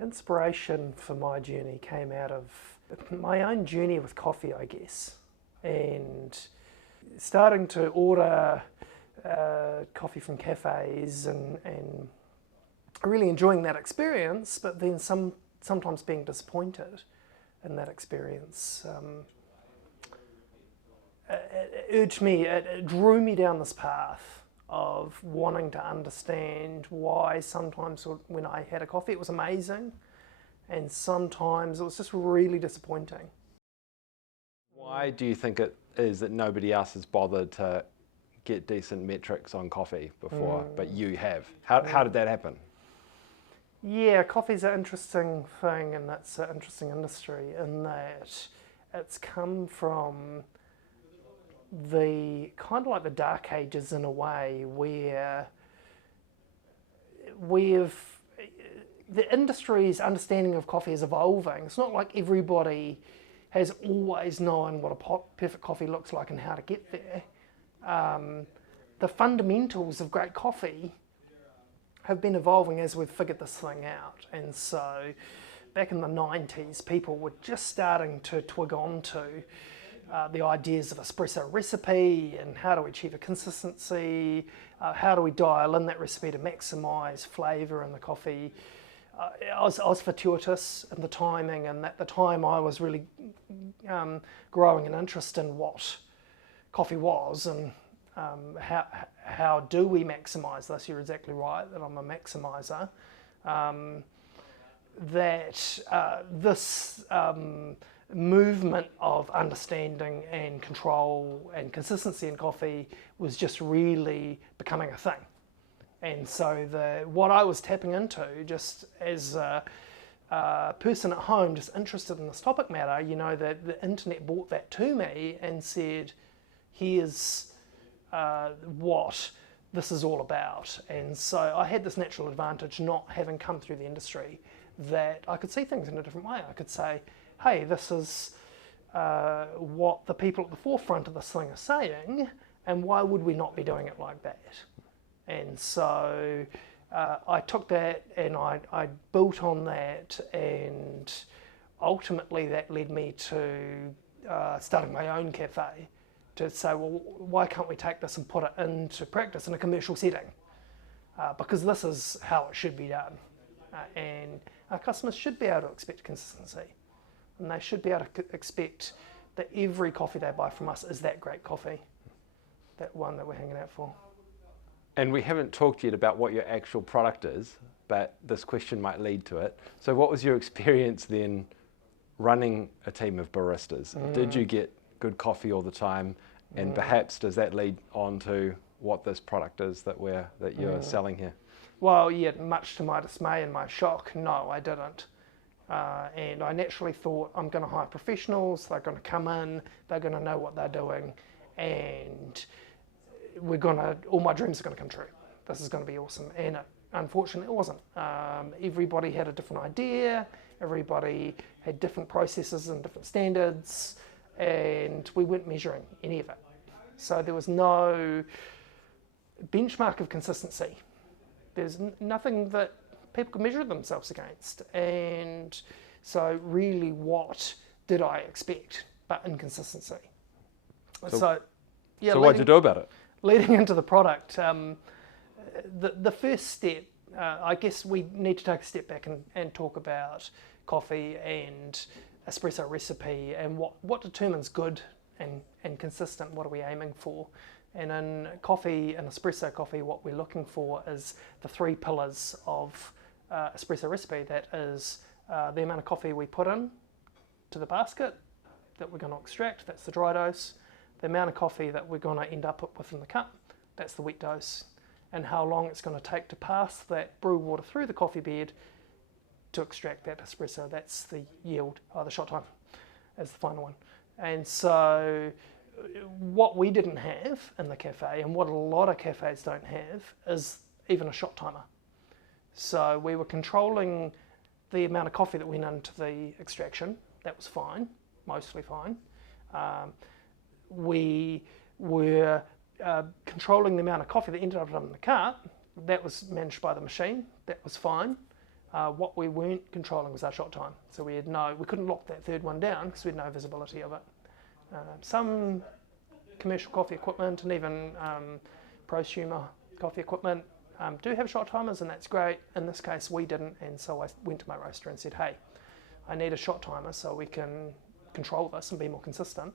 Inspiration for my journey came out of my own journey with coffee, I guess, and starting to order coffee from cafes and really enjoying that experience, but then sometimes being disappointed in that experience. It drew me down this path of wanting to understand why sometimes when I had a coffee it was amazing and sometimes it was just really disappointing. Why do you think it is that nobody else has bothered to get decent metrics on coffee before, but you have? How did that happen? Yeah, coffee's an interesting thing and that's an interesting industry in that it's come from the kind of like the dark ages in a way where we've the industry's understanding of coffee is evolving. It's not like everybody has always known what a perfect coffee looks like and how to get there. The fundamentals of great coffee have been evolving as we've figured this thing out. And so back in the 90s, people were just starting to twig onto the ideas of espresso recipe and how do we achieve a consistency, how do we dial in that recipe to maximise flavour in the coffee. I was fortuitous in the timing, and at the time I was really growing an interest in what coffee was and how do we maximise this. You're exactly right that I'm a maximiser. This movement of understanding and control and consistency in coffee was just really becoming a thing. And so what I was tapping into, just as a person at home, just interested in this topic matter, that the internet brought that to me and said, here's what this is all about. And so I had this natural advantage, not having come through the industry, that I could see things in a different way. I could say, hey, this is what the people at the forefront of this thing are saying, and why would we not be doing it like that? And so I took that and I built on that, and ultimately that led me to starting my own cafe, to say, well, why can't we take this and put it into practice in a commercial setting? Because this is how it should be done. And our customers should be able to expect consistency, and they should be able to expect that every coffee they buy from us is that great coffee, that one that we're hanging out for. And we haven't talked yet about what your actual product is, but this question might lead to it. So what was your experience then running a team of baristas? Did you get good coffee all the time? And perhaps does that lead on to what this product is that you're selling here? Well, yeah, much to my dismay and my shock, no, I didn't. And I naturally thought, I'm going to hire professionals, they're going to come in, they're going to know what they're doing, and all my dreams are going to come true. This is going to be awesome. And unfortunately, it wasn't. Everybody had a different idea, everybody had different processes and different standards, and we weren't measuring any of it. So there was no benchmark of consistency. There's nothing that people could measure themselves against. And so really, what did I expect but inconsistency? So what did you do about it? Leading into the product, the first step, I guess we need to take a step back and talk about coffee and espresso recipe and what determines good and consistent. What are we aiming for? And in coffee and espresso coffee, what we're looking for is the three pillars of espresso recipe. That is the amount of coffee we put in to the basket that we're going to extract, that's the dry dose. The amount of coffee that we're going to end up with in the cup, that's the wet dose. And how long it's going to take to pass that brew water through the coffee bed to extract that espresso, that's the yield, the shot time as the final one. And so what we didn't have in the cafe, and what a lot of cafes don't have, is even a shot timer. So we were controlling the amount of coffee that went into the extraction. That was fine, mostly fine. We were controlling the amount of coffee that ended up in the cup. That was managed by the machine. That was fine. What we weren't controlling was our shot time. So we couldn't lock that third one down because we had no visibility of it. Some commercial coffee equipment and even prosumer coffee equipment do have shot timers, and that's great. In this case, we didn't, and so I went to my roaster and said, hey, I need a shot timer so we can control this and be more consistent.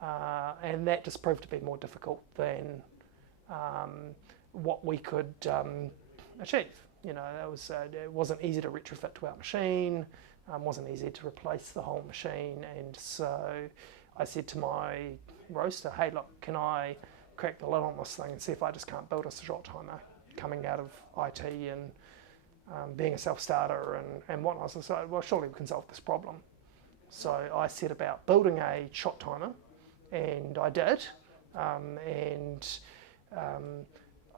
And that just proved to be more difficult than what we could achieve. You know, it wasn't easy to retrofit to our machine, wasn't easy to replace the whole machine, and so I said to my roaster, hey, look, can I crack the lid on this thing and see if I just can't build us a shot timer coming out of IT and being a self-starter and whatnot. So I said, well, surely we can solve this problem. So I set about building a shot timer, and I did,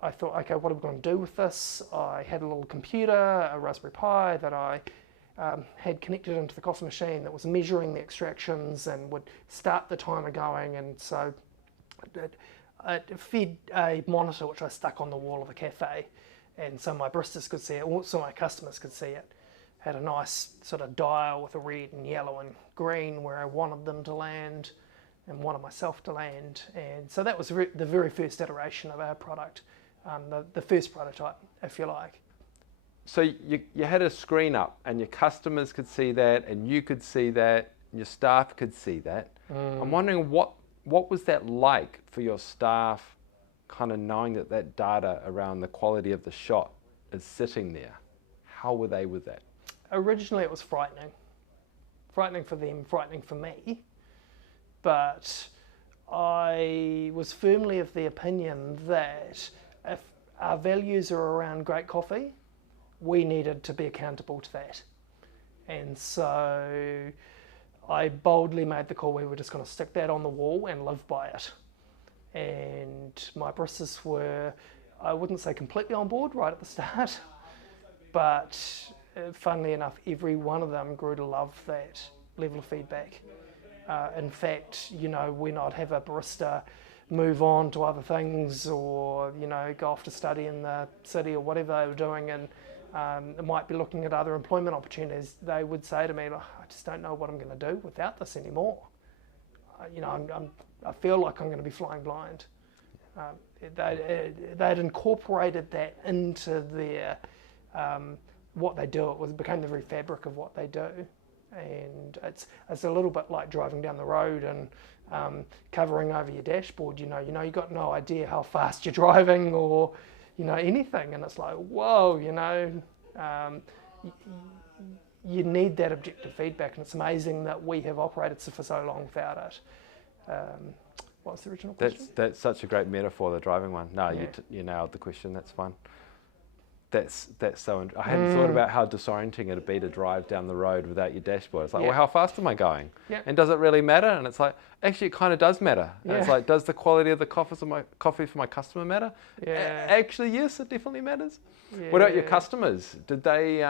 I thought, okay, what are we going to do with this? I had a little computer, a Raspberry Pi that I had connected into the coffee machine that was measuring the extractions and would start the timer going, and so it fed a monitor which I stuck on the wall of the cafe, and so my baristas could see it, also my customers could see it. Had a nice sort of dial with a red and yellow and green where I wanted them to land and wanted myself to land, and so that was the very first iteration of our product. The first prototype, if you like. So you had a screen up and your customers could see that and you could see that and your staff could see that. I'm wondering what was that like for your staff, kind of knowing that data around the quality of the shot is sitting there? How were they with that? Originally it was frightening. Frightening for them, frightening for me. But I was firmly of the opinion that if our values are around great coffee, we needed to be accountable to that. And so I boldly made the call, we were just going to stick that on the wall and live by it. And my baristas were, I wouldn't say completely on board right at the start, but funnily enough, every one of them grew to love that level of feedback. In fact, you know, when I'd have a barista move on to other things, or you know, go off to study in the city or whatever they were doing, and might be looking at other employment opportunities, they would say to me, I just don't know what I'm going to do without this anymore. You know, I feel like I'm going to be flying blind. They'd incorporated that into their what they do. It became the very fabric of what they do. And it's a little bit like driving down the road and covering over your dashboard. You got no idea how fast you're driving or anything, and it's like, whoa, you need that objective feedback, and it's amazing that we have operated for so long without it. What was the original question? That's such a great metaphor, the driving one. No, Yeah. You nailed the question. That's fine. That's so. I hadn't thought about how disorienting it'd be to drive down the road without your dashboard. It's like, Yeah. well, how fast am I going? Yeah. And does it really matter? And it's like, actually, it kind of does matter. And it's Yeah. like, does the quality of the coffee for my customer matter? Yeah. Actually, yes, it definitely matters. Yeah. What about your customers? Did they?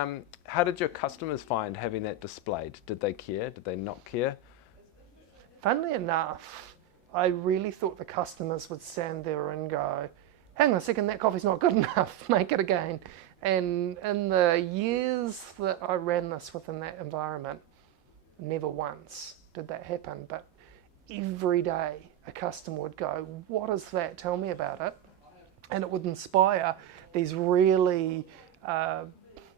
How did your customers find having that displayed? Did they care? Did they not care? Funnily enough, I really thought the customers would stand there and go, hang on a second, that coffee's not good enough, make it again. And in the years that I ran this within that environment, never once did that happen. But every day a customer would go, what is that? Tell me about it. And it would inspire these really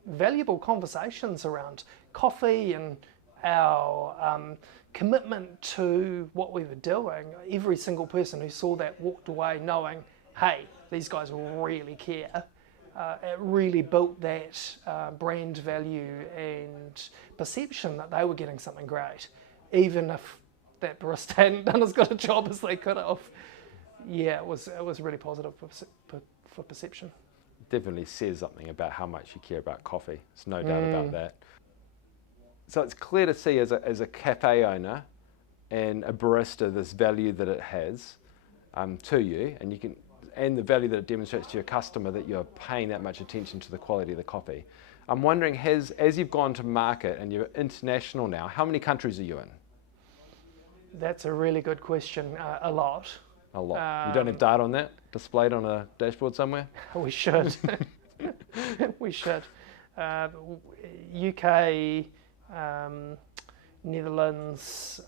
valuable conversations around coffee and our commitment to what we were doing. Every single person who saw that walked away knowing, hey, these guys really care. It really built that brand value and perception that they were getting something great, even if that barista hadn't done as good a job as they could have. Yeah, it was really positive for perception. Definitely says something about how much you care about coffee. There's no doubt about that. So it's clear to see as a cafe owner and a barista this value that it has to you, and the value that it demonstrates to your customer, that you're paying that much attention to the quality of the coffee. I'm wondering, as you've gone to market and you're international now, how many countries are you in? That's a really good question. A lot. A lot. You don't have data on that displayed on a dashboard somewhere? We should. We should. UK, Netherlands,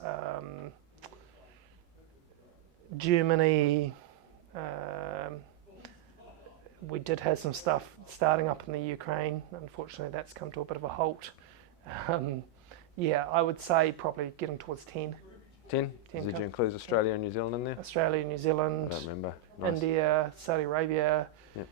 Germany. We did have some stuff starting up in the Ukraine. Unfortunately, that's come to a bit of a halt. Yeah, I would say probably getting towards 10. 10? Did you include Australia and New Zealand in there? Australia, New Zealand, I don't remember. Nice. India, Saudi Arabia. Yep.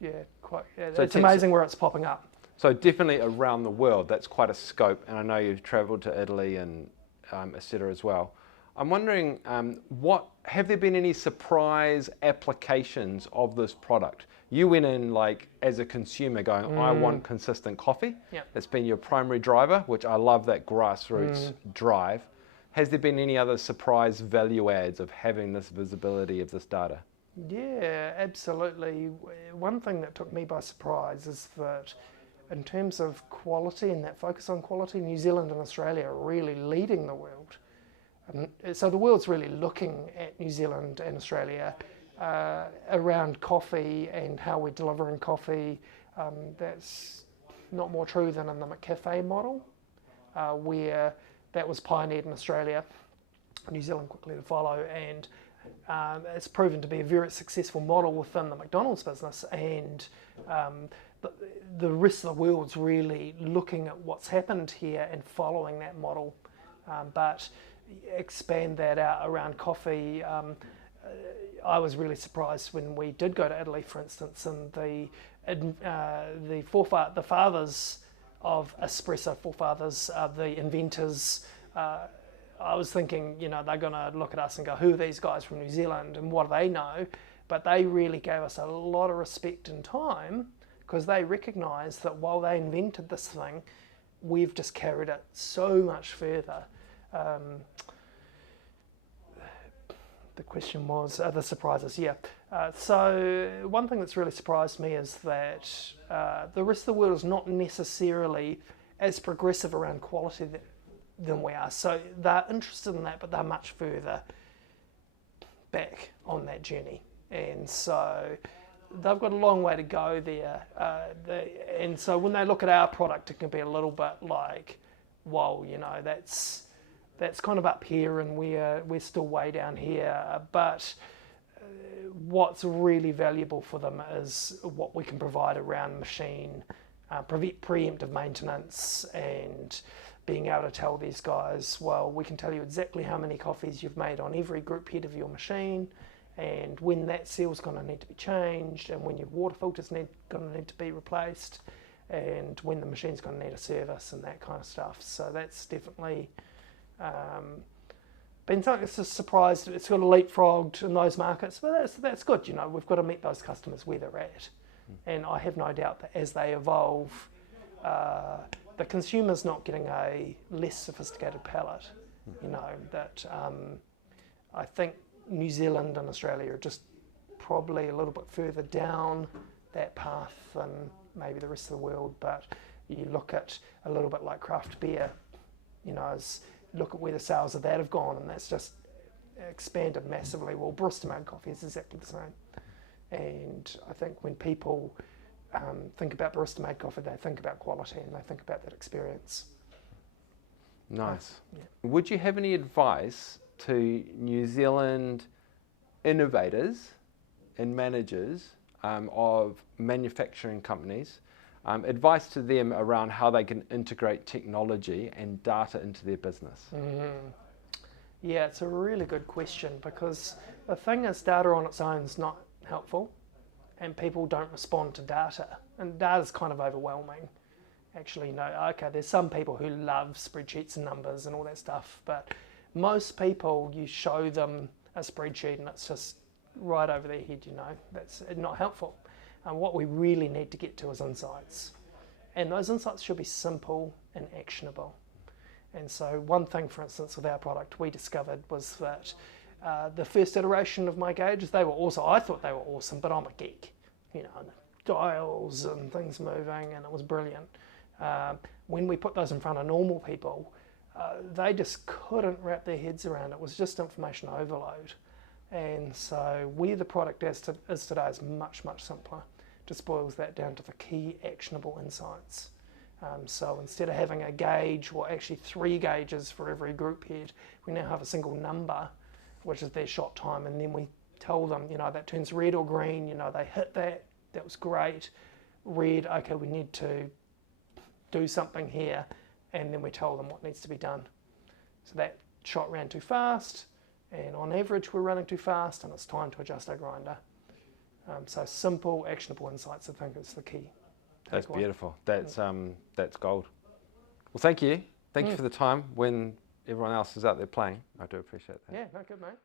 Yeah, quite. Yeah, So it's amazing where it's popping up. So definitely around the world, that's quite a scope. And I know you've travelled to Italy and et cetera as well. I'm wondering, have there been any surprise applications of this product? You went in like as a consumer going, I want consistent coffee. Yep. That's been your primary driver, which I love that grassroots drive. Has there been any other surprise value adds of having this visibility of this data? Yeah, absolutely. One thing that took me by surprise is that in terms of quality and that focus on quality, New Zealand and Australia are really leading the world. So the world's really looking at New Zealand and Australia around coffee and how we're delivering coffee. That's not more true than in the McCafe model, where that was pioneered in Australia, New Zealand quickly to follow, and it's proven to be a very successful model within the McDonald's business, and the rest of the world's really looking at what's happened here and following that model, but expand that out around coffee. I was really surprised when we did go to Italy, for instance, and the fathers of espresso, the inventors. I was thinking, they're going to look at us and go, who are these guys from New Zealand and what do they know? But they really gave us a lot of respect and time because they recognised that while they invented this thing, we've just carried it so much further. The question was the surprises, yeah. So one thing that's really surprised me is that the rest of the world is not necessarily as progressive around quality than we are. So they're interested in that, but they're much further back on that journey. And so they've got a long way to go there. And so when they look at our product, it can be a little bit like, whoa, that's kind of up here and we're still way down here. But what's really valuable for them is what we can provide around machine, preemptive maintenance, and being able to tell these guys, well, we can tell you exactly how many coffees you've made on every group head of your machine, and when that seal's going to need to be changed, and when your water filter's going to need to be replaced, and when the machine's going to need a service and that kind of stuff. So that's definitely been something that's just surprised. It's got leapfrogged in those markets, but that's good. We've got to meet those customers where they're at, and I have no doubt that as they evolve, the consumer's not getting a less sophisticated palate. That I think New Zealand and Australia are just probably a little bit further down that path than maybe the rest of the world. But you look at a little bit like craft beer, look at where the sales of that have gone, and that's just expanded massively. Well, barista-made coffee is exactly the same. And I think when people think about barista-made coffee, they think about quality and they think about that experience. Nice. Yeah. Would you have any advice to New Zealand innovators and managers of manufacturing companies, advice to them around how they can integrate technology and data into their business? Yeah, it's a really good question, because the thing is, data on its own is not helpful, and people don't respond to data, and data's kind of overwhelming. Actually, there's some people who love spreadsheets and numbers and all that stuff, but most people, you show them a spreadsheet and it's just right over their head, that's not helpful. And what we really need to get to is insights, and those insights should be simple and actionable. And so one thing, for instance, with our product we discovered was that the first iteration of my gauges, they were awesome. I thought they were awesome, but I'm a geek, dials and things moving, and it was brilliant. When we put those in front of normal people, they just couldn't wrap their heads around it. It was just information overload. And so where the product is today is much, much simpler. just boils that down to the key actionable insights. So instead of having a gauge, or actually 3 gauges for every group head, we now have a single number, which is their shot time, and then we tell them, that turns red or green, they hit that, that was great. Red, okay, we need to do something here, and then we tell them what needs to be done. So that shot ran too fast, and on average we're running too fast, and it's time to adjust our grinder. So simple, actionable insights, I think, is the key. That's beautiful. That's gold. Well, thank you. Thank you for the time when everyone else is out there playing. I do appreciate that. Yeah, no, good, mate.